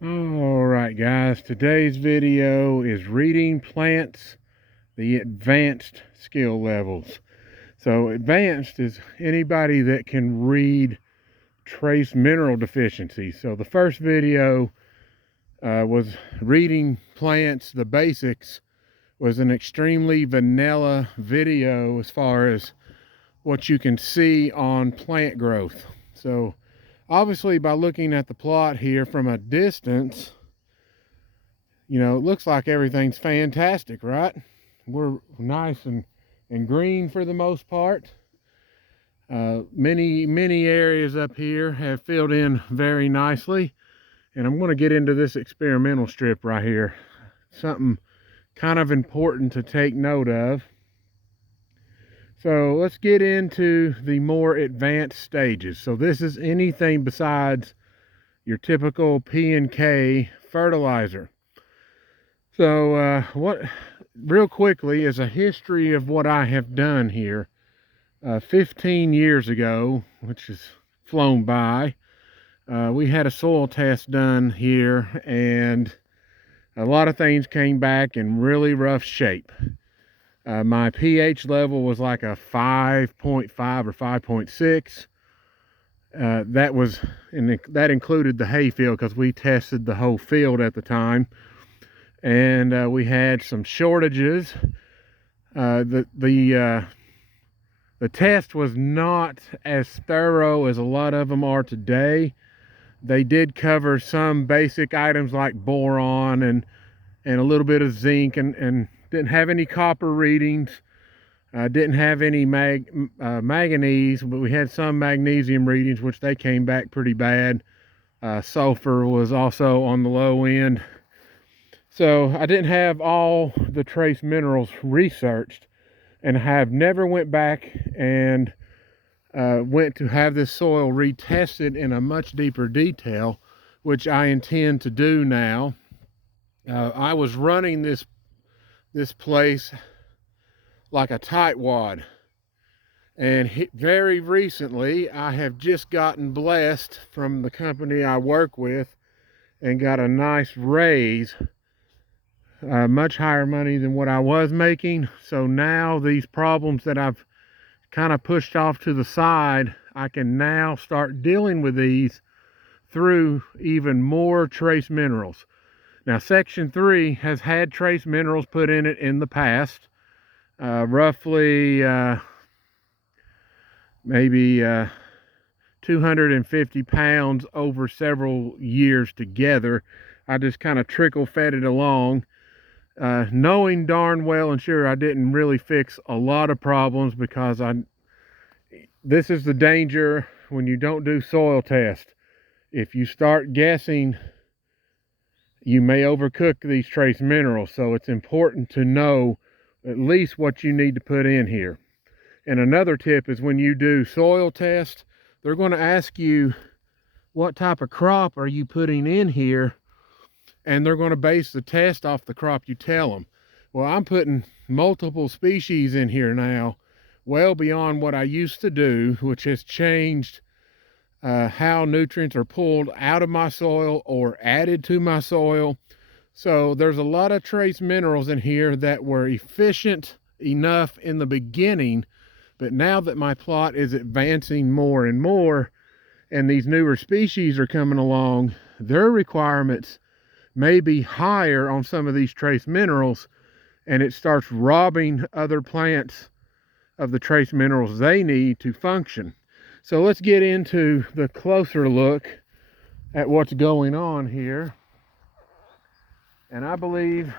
All right, guys, today's video is reading plants, the advanced skill levels. So advanced is anybody that can read trace mineral deficiencies. So the first video was reading plants, the basics, was an extremely vanilla video as far as what you can see on plant growth. So obviously by looking at the plot here from a distance, it looks like everything's fantastic, right? We're nice and green for the most part. Many areas up here have filled in very nicely. And I'm going to get into this experimental strip right here. Something kind of important to take note of. So let's get into the more advanced stages. So this is anything besides your typical P&K fertilizer. So what real quickly is a history of what I have done here. 15 years ago, which has flown by, we had a soil test done here, and a lot of things came back in really rough shape. My pH level was like a 5.5 or 5.6. That included the hay field because we tested the whole field at the time. And we had some shortages. The test was not as thorough as a lot of them are today. They did cover some basic items like boron and a little bit of zinc, and didn't have any copper readings. Didn't have any manganese, but we had some magnesium readings, which they came back pretty bad. Sulfur was also on the low end. So I didn't have all the trace minerals researched, and have never went back and went to have this soil retested in a much deeper detail, which I intend to do now. I was running this place like a tightwad, and very recently I have just gotten blessed from the company I work with and got a nice raise. Much higher money than what I was making. So now these problems that I've kind of pushed off to the side, I can now start dealing with these through even more trace minerals. Now section 3 has had trace minerals put in it in the past, roughly maybe 250 pounds over several years together. I just kind of trickle fed it along. Knowing darn well and sure I didn't really fix a lot of problems, because this is the danger when you don't do soil test. If you start guessing, you may overcook these trace minerals. So it's important to know at least what you need to put in here. And another tip is, when you do soil test, they're going to ask you what type of crop are you putting in here, and they're going to base the test off the crop you tell them. Well, I'm putting multiple species in here now, well beyond what I used to do, which has changed how nutrients are pulled out of my soil or added to my soil. So there's a lot of trace minerals in here that were efficient enough in the beginning, but now that my plot is advancing more and more, and these newer species are coming along, their requirements may be higher on some of these trace minerals, and it starts robbing other plants of the trace minerals they need to function. So let's get into the closer look at what's going on here. And I believe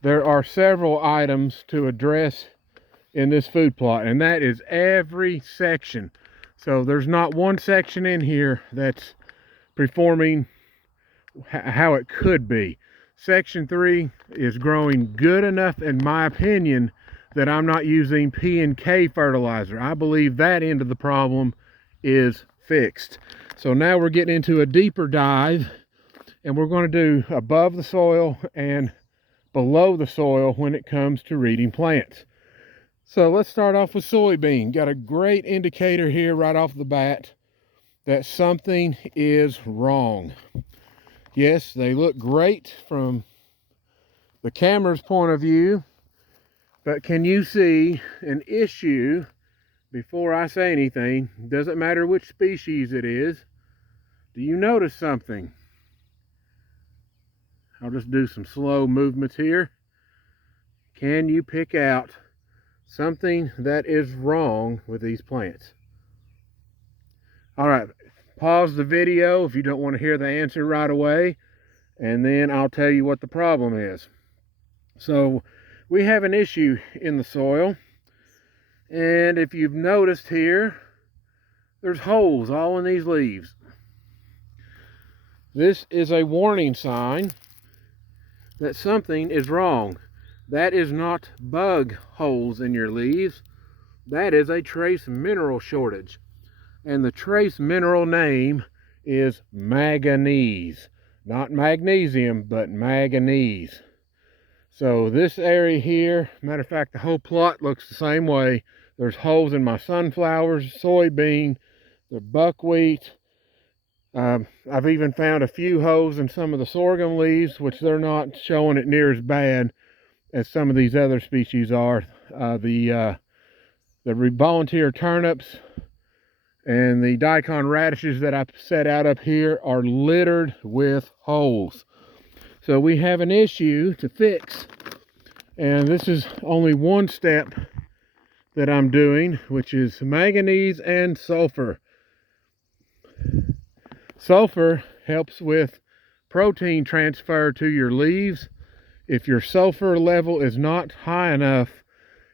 there are several items to address in this food plot, and that is every section. So there's not one section in here that's performing how it could be. Section 3 is growing good enough, in my opinion, that I'm not using P&K fertilizer. I believe that end of the problem is fixed. So now we're getting into a deeper dive, and we're going to do above the soil and below the soil when it comes to reading plants. So let's start off with soybean. Got a great indicator here right off the bat that something is wrong. Yes, they look great from the camera's point of view, but can you see an issue before I say anything? Doesn't matter which species it is. Do you notice something? I'll just do some slow movements here. Can you pick out something that is wrong with these plants? All right, pause the video if you don't want to hear the answer right away, and then I'll tell you what the problem is. So we have an issue in the soil, and if you've noticed here, there's holes all in these leaves. This is a warning sign that something is wrong. That is not bug holes in your leaves. That is a trace mineral shortage. And the trace mineral name is manganese. Not magnesium, but manganese. So this area here, matter of fact, the whole plot looks the same way. There's holes in my sunflowers, soybean, the buckwheat. I've even found a few holes in some of the sorghum leaves, which they're not showing it near as bad as some of these other species are. The volunteer turnips and the daikon radishes that I've set out up here are littered with holes. So we have an issue to fix, and this is only one step that I'm doing, which is manganese and sulfur. Sulfur helps with protein transfer to your leaves. If your sulfur level is not high enough,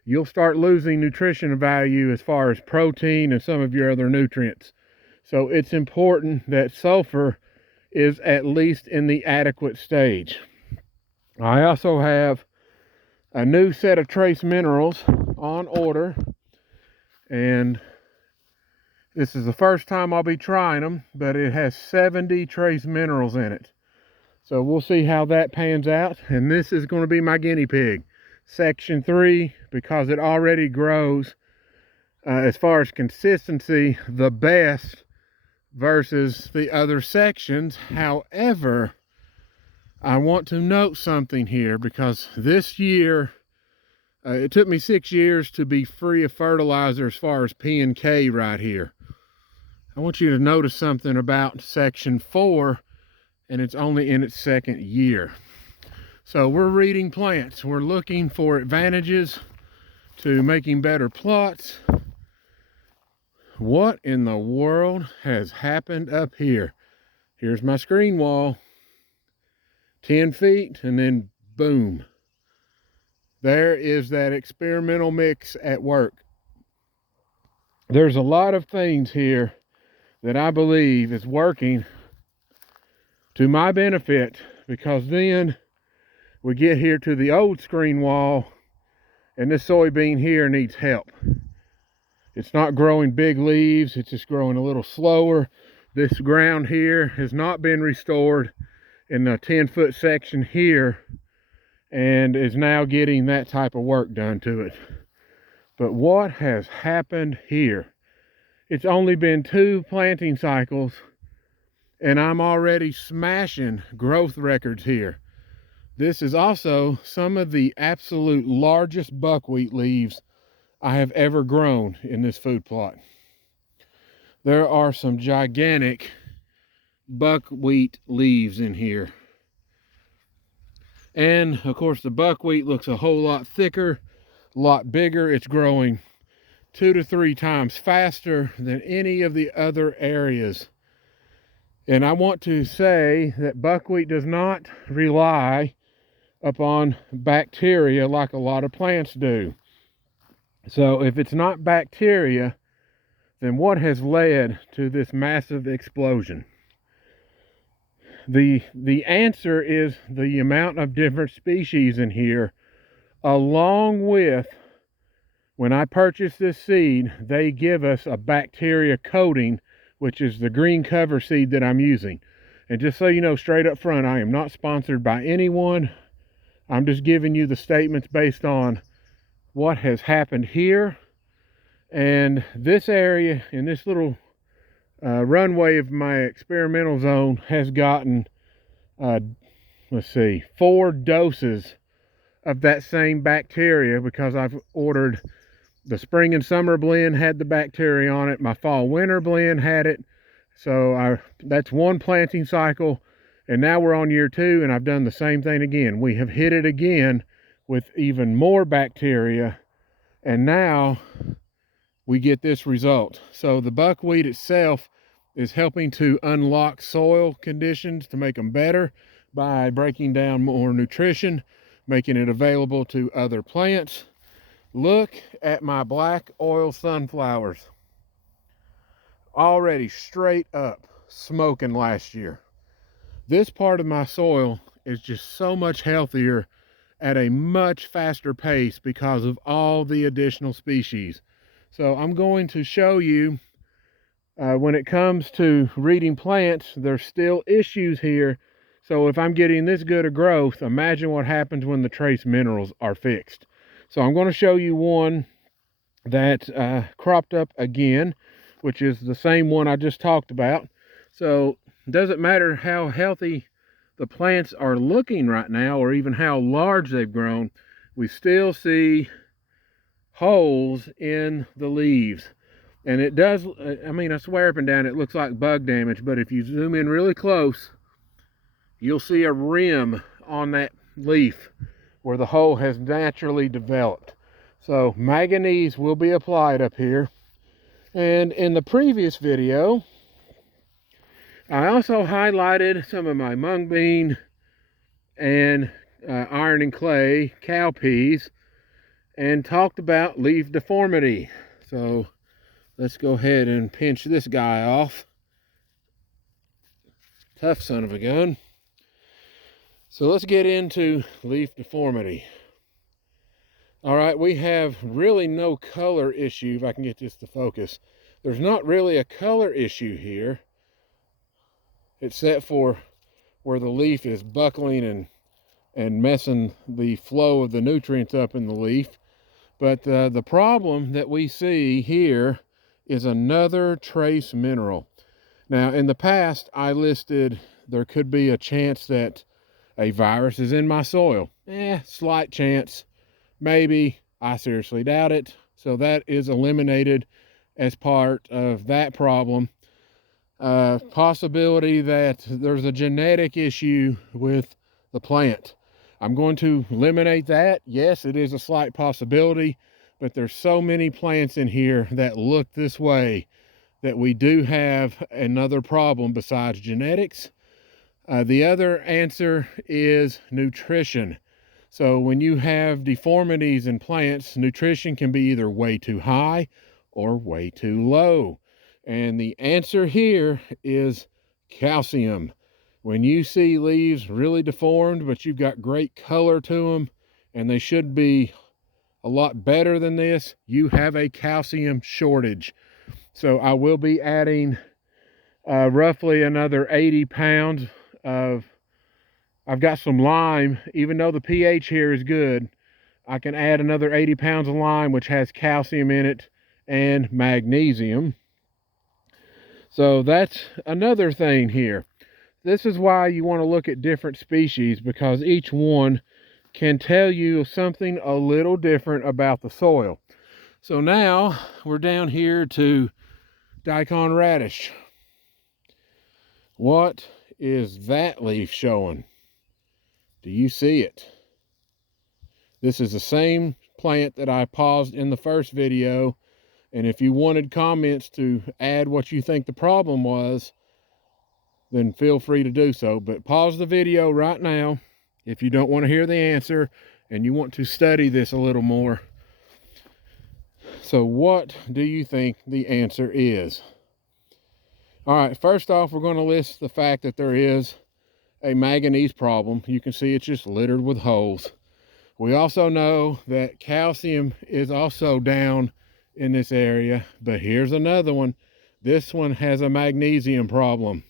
you'll start losing nutrition value as far as protein and some of your other nutrients. So it's important that sulfur is at least in the adequate stage. I also have a new set of trace minerals on order, and this is the first time I'll be trying them, but it has 70 trace minerals in it. So we'll see how that pans out, and this is going to be my guinea pig. Section 3, because it already grows, as far as consistency, the best versus the other sections. However, I want to note something here, because this year, it took me 6 years to be free of fertilizer as far as P and K right here. I want you to notice something about section 4, and it's only in its second year. So we're reading plants. We're looking for advantages to making better plots. What in the world has happened up here? Here's my screen wall. 10 feet, and then boom. There is that experimental mix at work. There's a lot of things here that I believe is working to my benefit, because then we get here to the old screen wall, and this soybean here needs help. It's not growing big leaves, it's just growing a little slower. This ground here has not been restored in the 10-foot section here, and is now getting that type of work done to it. But what has happened here? It's only been 2 planting cycles, and I'm already smashing growth records here. This is also some of the absolute largest buckwheat leaves I have ever grown in this food plot. There are some gigantic buckwheat leaves in here. And of course the buckwheat looks a whole lot thicker, a lot bigger. It's growing 2 to 3 times faster than any of the other areas. And I want to say that buckwheat does not rely upon bacteria like a lot of plants do. So if it's not bacteria, then what has led to this massive explosion? The answer is the amount of different species in here, along with, when I purchased this seed, they give us a bacteria coating, which is the green cover seed that I'm using. And just so you know, straight up front, I am not sponsored by anyone. I'm just giving you the statements based on what has happened here. And this area, in this little runway of my experimental zone, has gotten uh, let's see, 4 doses of that same bacteria, because I've ordered the spring and summer blend had the bacteria on it. My fall winter blend had it. So that's 1 planting cycle. And now we're on year 2, and I've done the same thing again. We have hit it again with even more bacteria. And now we get this result. So the buckwheat itself is helping to unlock soil conditions to make them better by breaking down more nutrition, making it available to other plants. Look at my black oil sunflowers. Already straight up smoking last year. This part of my soil is just so much healthier at a much faster pace because of all the additional species. So I'm going to show you when it comes to reading plants, there's still issues here. So if I'm getting this good a growth, imagine what happens when the trace minerals are fixed. So I'm going to show you one that cropped up again, which is the same one I just talked about. So it doesn't matter how healthy the plants are looking right now, or even how large they've grown, we still see holes in the leaves. And it does, I mean, I swear up and down it looks like bug damage, but if you zoom in really close, you'll see a rim on that leaf where the hole has naturally developed. So manganese will be applied up here. And in the previous video, I also highlighted some of my mung bean and iron and clay cowpeas and talked about leaf deformity. So let's go ahead and pinch this guy off. Tough son of a gun. So let's get into leaf deformity. All right, we have really no color issue, if I can get this to focus. There's not really a color issue here, except for where the leaf is buckling and messing the flow of the nutrients up in the leaf. But the problem that we see here is another trace mineral. Now, in the past, I listed there could be a chance that a virus is in my soil. Slight chance. Maybe. I seriously doubt it. So that is eliminated as part of that problem. Possibility that there's a genetic issue with the plant. I'm going to eliminate that. Yes, it is a slight possibility, but there's so many plants in here that look this way that we do have another problem besides genetics. The other answer is nutrition. So when you have deformities in plants, nutrition can be either way too high or way too low. And the answer here is calcium. When you see leaves really deformed, but you've got great color to them, and they should be a lot better than this, you have a calcium shortage. So I will be adding roughly another 80 pounds of, I've got some lime. Even though the pH here is good, I can add another 80 pounds of lime, which has calcium in it and magnesium. So that's another thing here. This is why you want to look at different species, because each one can tell you something a little different about the soil. So now we're down here to daikon radish. What is that leaf showing? Do you see it? This is the same plant that I paused in the first video, and if you wanted comments to add what you think the problem was, then feel free to do so. But pause the video right now if you don't want to hear the answer and you want to study this a little more. So what do you think the answer is? All right, first off, we're going to list the fact that there is a manganese problem. You can see it's just littered with holes. We also know that calcium is also down in this area, but here's another one. This one has a magnesium problem.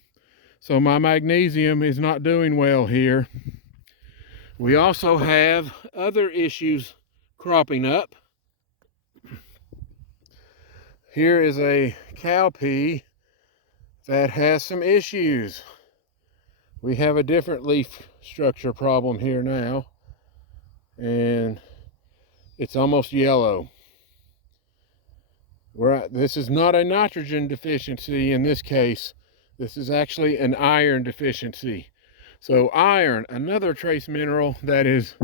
So my magnesium is not doing well here. We also have other issues cropping up. Here is a cowpea that has some issues. we have a different leaf structure problem here now, and it's almost yellow. This is not a nitrogen deficiency in this case. This is actually an iron deficiency. So iron, another trace mineral that is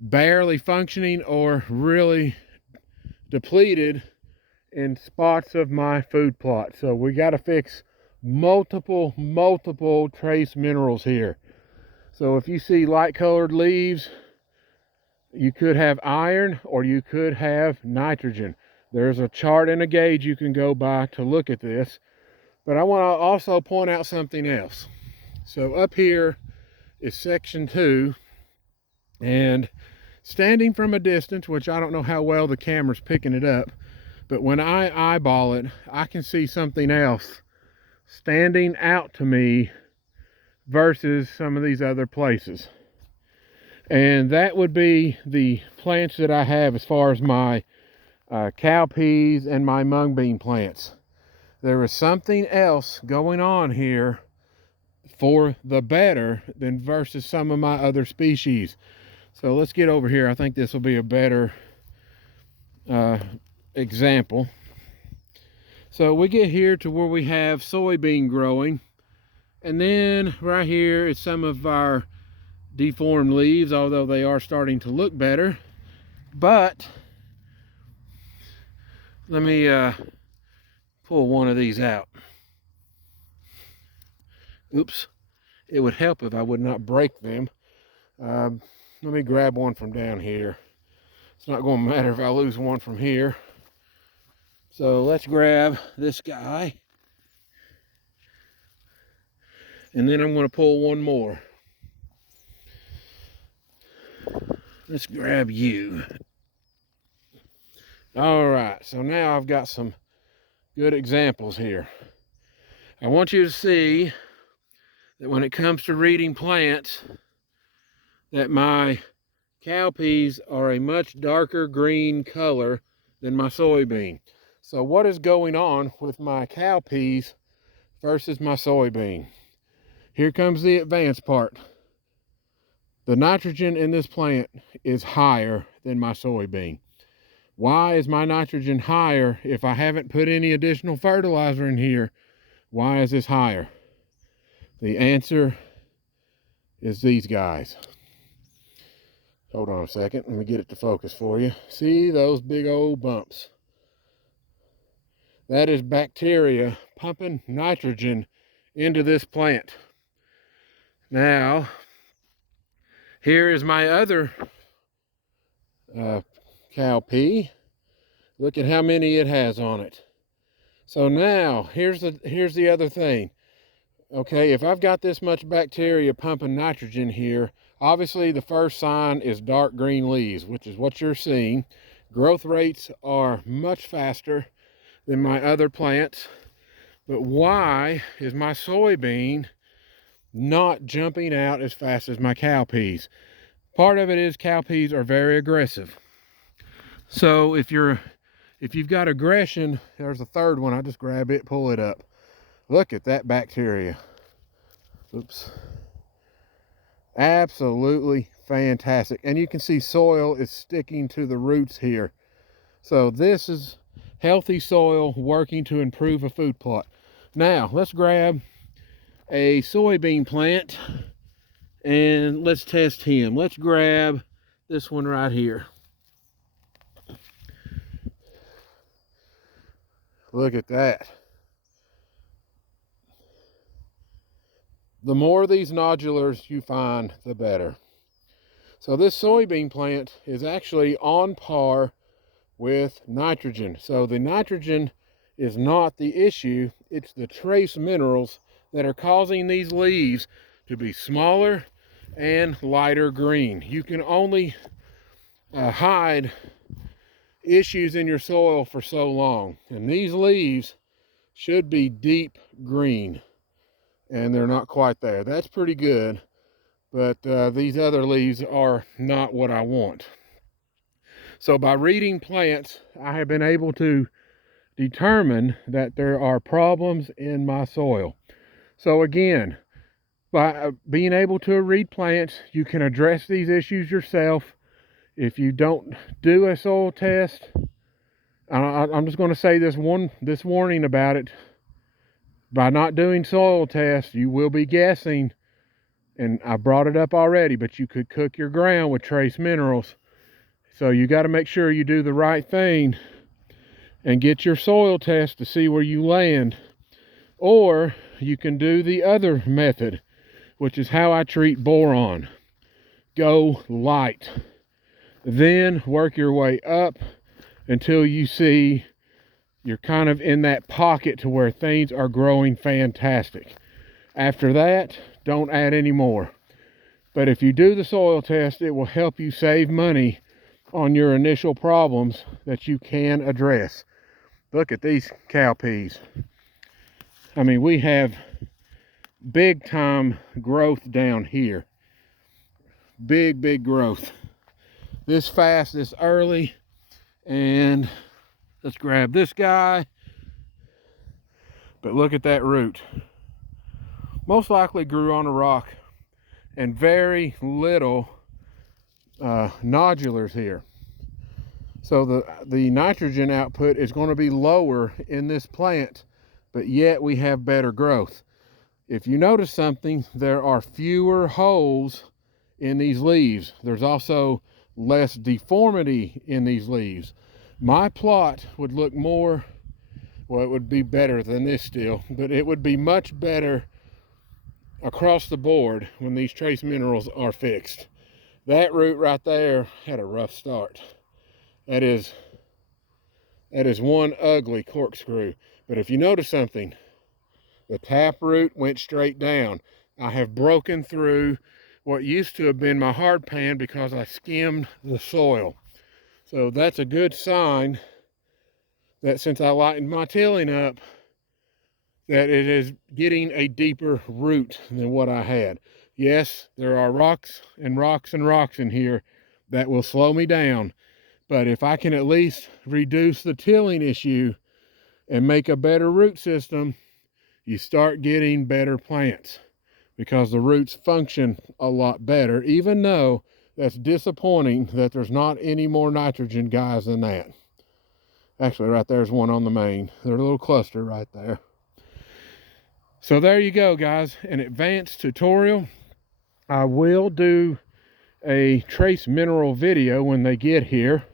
barely functioning or really depleted in spots of my food plot. So we got to fix multiple trace minerals here. So if you see light colored leaves, you could have iron or you could have nitrogen. There's a chart and a gauge you can go by to look at this. But I want to also point out something else. So up here is section 2, and standing from a distance, which I don't know how well the camera's picking it up, but when I eyeball it, I can see something else standing out to me versus some of these other places. And that would be the plants that I have as far as my cowpeas and my mung bean plants. There is something else going on here for the better than versus some of my other species. So let's get over here. I think this will be a better example. So we get here to where we have soybean growing, and then right here is some of our deformed leaves, although they are starting to look better. But let me pull one of these out. Oops, it would help if I would not break them. Let me grab one from down here. It's not going to matter if I lose one from here. So let's grab this guy, and then I'm going to pull one more. Let's grab you. All right, so now I've got some good examples here. I want you to see that when it comes to reading plants, that my cowpeas are a much darker green color than my soybean. So what is going on with my cowpeas versus my soybean? Here comes the advanced part. The nitrogen in this plant is higher than my soybean. Why is my nitrogen higher if I haven't put any additional fertilizer in here? Why is this higher? The answer is these guys. Hold on a second. Let me get it to focus for you. See those big old bumps? That is bacteria pumping nitrogen into this plant. Now, here is my other cowpea. Look at how many it has on it. So now, here's the other thing. Okay, if I've got this much bacteria pumping nitrogen here, obviously the first sign is dark green leaves, which is what you're seeing. Growth rates are much faster than my other plants. But why is my soybean not jumping out as fast as my cowpeas? Part of it is cowpeas are very aggressive. So if you've got aggression, there's a third one. I just grab it, pull it up. Look at that bacteria. Oops. Absolutely fantastic. And you can see soil is sticking to the roots here. So this is healthy soil working to improve a food plot. Now let's grab a soybean plant and let's test him. Let's grab this one right here. Look at that. The more of these nodulars you find, the better. So this soybean plant is actually on par with nitrogen. So the nitrogen is not the issue, it's the trace minerals that are causing these leaves to be smaller and lighter green. You can only hide issues in your soil for so long, and these leaves should be deep green, and they're not quite there. That's pretty good, but these other leaves are not what I want. So by reading plants, I have been able to determine that there are problems in my soil. So again, by being able to read plants, you can address these issues yourself. If you don't do a soil test, I'm just going to say this warning about it. By not doing soil tests, you will be guessing, and I brought it up already, but you could cook your ground with trace minerals. So you got to make sure you do the right thing and get your soil test to see where you land. Or you can do the other method, which is how I treat boron. Go light. Then work your way up until you see you're kind of in that pocket to where things are growing fantastic. After that, don't add any more. But if you do the soil test, it will help you save money on your initial problems that you can address. Look at these cowpeas. I mean, we have big time growth down here. Big growth. This fast, this early. And let's grab this guy. But look at that root. Most likely grew on a rock, and very little nodulars here. So the nitrogen output is going to be lower in this plant, but yet we have better growth. If you notice something, there are fewer holes in these leaves. There's also less deformity in these leaves. My plot would look more, well, it would be better than this still, but it would be much better across the board when these trace minerals are fixed. That root right there had a rough start. That is one ugly corkscrew. But if you notice something, the tap root went straight down. I have broken through what used to have been my hard pan because I skimmed the soil. So that's a good sign that since I lightened my tilling up, that it is getting a deeper root than what I had. Yes, there are rocks and rocks and rocks in here that will slow me down. But if I can at least reduce the tilling issue and make a better root system, you start getting better plants because the roots function a lot better, even though that's disappointing that there's not any more nitrogen guys than that. Actually, right there's one on the main. There's a little cluster right there. So there you go, guys, an advanced tutorial. I will do a trace mineral video when they get here.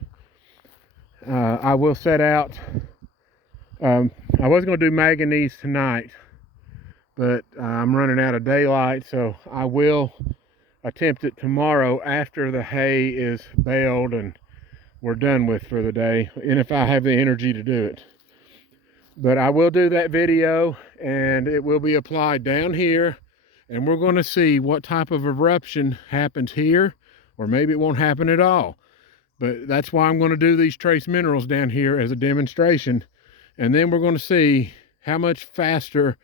I will set out, I was going to do manganese tonight, but I'm running out of daylight, so I will attempt it tomorrow after the hay is baled and we're done with for the day, and if I have the energy to do it. But I will do that video, and it will be applied down here, and we're going to see what type of eruption happens here, or maybe it won't happen at all. But that's why I'm going to do these trace minerals down here as a demonstration, and then we're going to see how much faster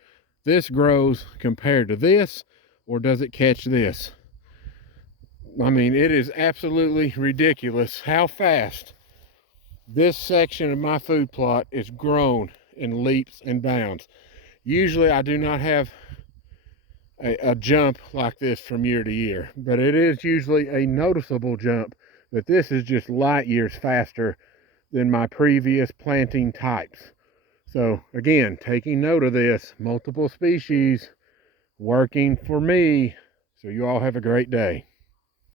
this grows compared to this, or does it catch this. I mean, it is absolutely ridiculous how fast this section of my food plot is grown in leaps and bounds. Usually I do not have a jump like this from year to year, but it is usually a noticeable jump. But this is just light years faster than my previous planting types. So again, taking note of this, multiple species working for me. So you all have a great day.